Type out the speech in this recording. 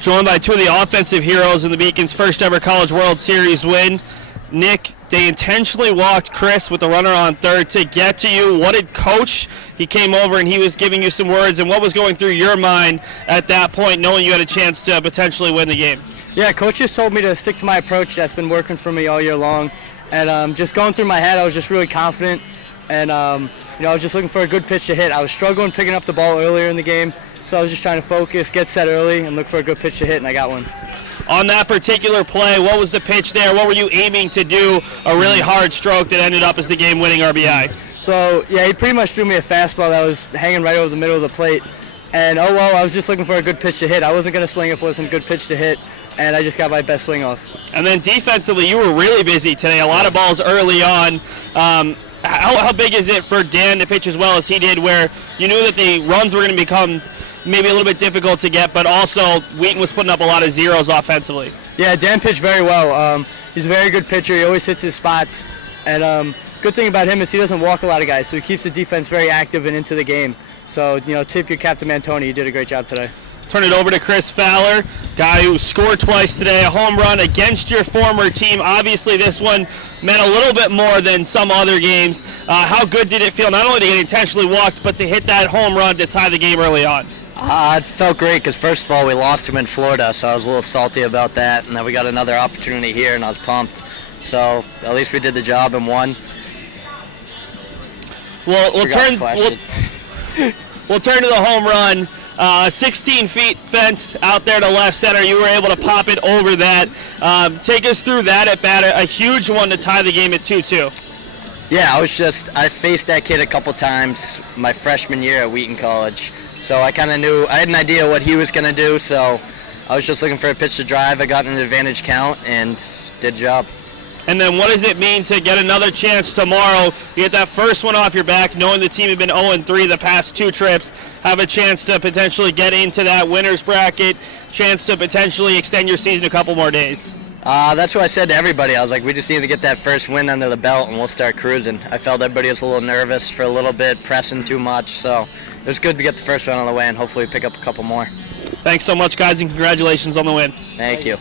Joined by two of the offensive heroes in the Beacon's first ever College World Series win. Nick, they intentionally walked Chris with the runner on third to get to you. What did Coach? He came over and he was giving you some words, and what was going through your mind at that point, knowing you had a chance to potentially win the game? Yeah, Coach just told me to stick to my approach that's been working for me all year long. And just going through my head, I was just really confident. And I was just looking for a good pitch to hit. I was struggling picking up the ball earlier in the game, so I was just trying to focus, get set early, and look for a good pitch to hit, and I got one. On that particular play, what was the pitch there? What were you aiming to do? A really hard stroke that ended up as the game-winning RBI. So, yeah, he pretty much threw me a fastball that was hanging right over the middle of the plate. And, oh, well, I was just looking for a good pitch to hit. I wasn't going to swing if it wasn't a good pitch to hit, and I just got my best swing off. And then defensively, you were really busy today. A lot of balls early on. How big is it for Dan to pitch as well as he did, where you knew that the runs were going to become maybe a little bit difficult to get, but also Wheaton was putting up a lot of zeros offensively? Yeah, Dan pitched very well. He's a very good pitcher. He always hits his spots. And good thing about him is he doesn't walk a lot of guys, so he keeps the defense very active and into the game. So, tip your cap to Mantoni. You did a great job today. Turn it over to Chris Fowler, guy who scored twice today, a home run against your former team. Obviously, this one meant a little bit more than some other games. How good did it feel not only to get intentionally walked, but to hit that home run to tie the game early on? It felt great because, first of all, we lost him in Florida, so I was a little salty about that. And then we got another opportunity here, and I was pumped. So at least we did the job and won. We'll turn to the home run. 16 feet fence out there to left center. You were able to pop it over that. Take us through that at bat, a huge one to tie the game at 2-2. Yeah, I faced that kid a couple times my freshman year at Wheaton College. So I kind of knew, I had an idea what he was going to do, so I was just looking for a pitch to drive. I got an advantage count and did the job. And then what does it mean to get another chance tomorrow? You get that first one off your back, knowing the team had been 0-3 the past two trips, have a chance to potentially get into that winner's bracket, chance to potentially extend your season a couple more days. That's what I said to everybody. I was like, we just need to get that first win under the belt and we'll start cruising. I felt everybody was a little nervous for a little bit, pressing too much, so it was good to get the first one on the way and hopefully pick up a couple more. Thanks so much, guys, and congratulations on the win. Thank you.